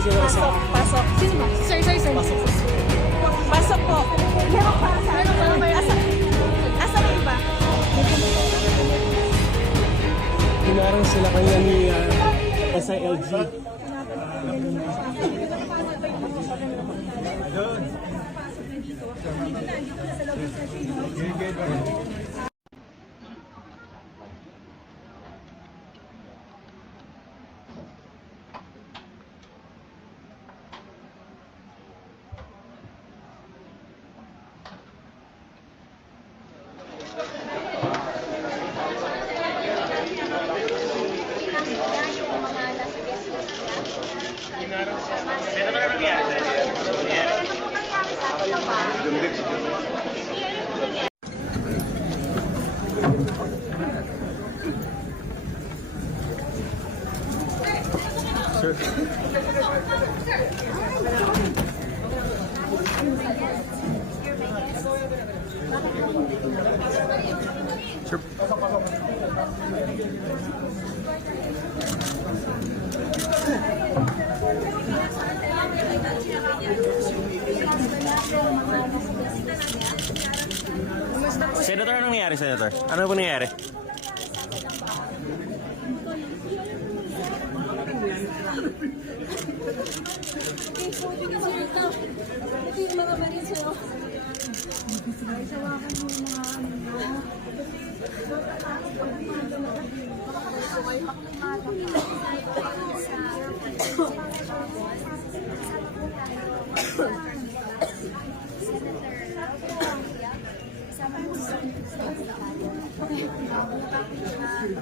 sino isa. Pasok. Sino ba? Sir. Pasok po. Meron pa sa asa na iba? Pinarang sila kanila ni SILG. Sir. Sir. Senator, anong nangyari, Senator? Ano po nangyari? Ito yung mga marin sa'yo. Ay, sawakan mo yung mga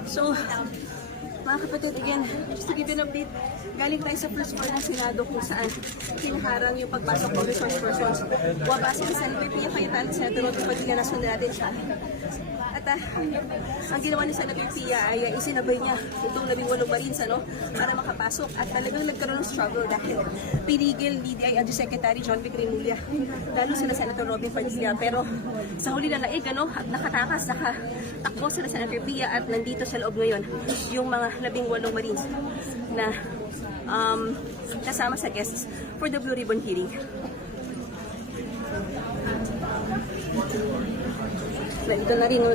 So, mga kapatid, again, just to give you an update, galing tayo sa first floor ng Senado kung saan kinaharang yung pagpasok ng resource persons. Wabasa sa Senator Pia Cayetano, Senator Rodrigo Padilla, nasundan natin siya. At ang ginawa ni Senator Pia ay isinabay niya itong 18 Marines para makapasok. At talagang nagkaroon ng struggle dahil pinigil ni DILG Secretary John Vic Remulla, lalo sila Senator Robin Padilla. Pero sa huli na laig, at nakatakas, nakatakbo sila Senator Pia at nandito sa loob ngayon yung mga 18 Marines na kasama sa guests for the Blue Ribbon hearing. Ito na rin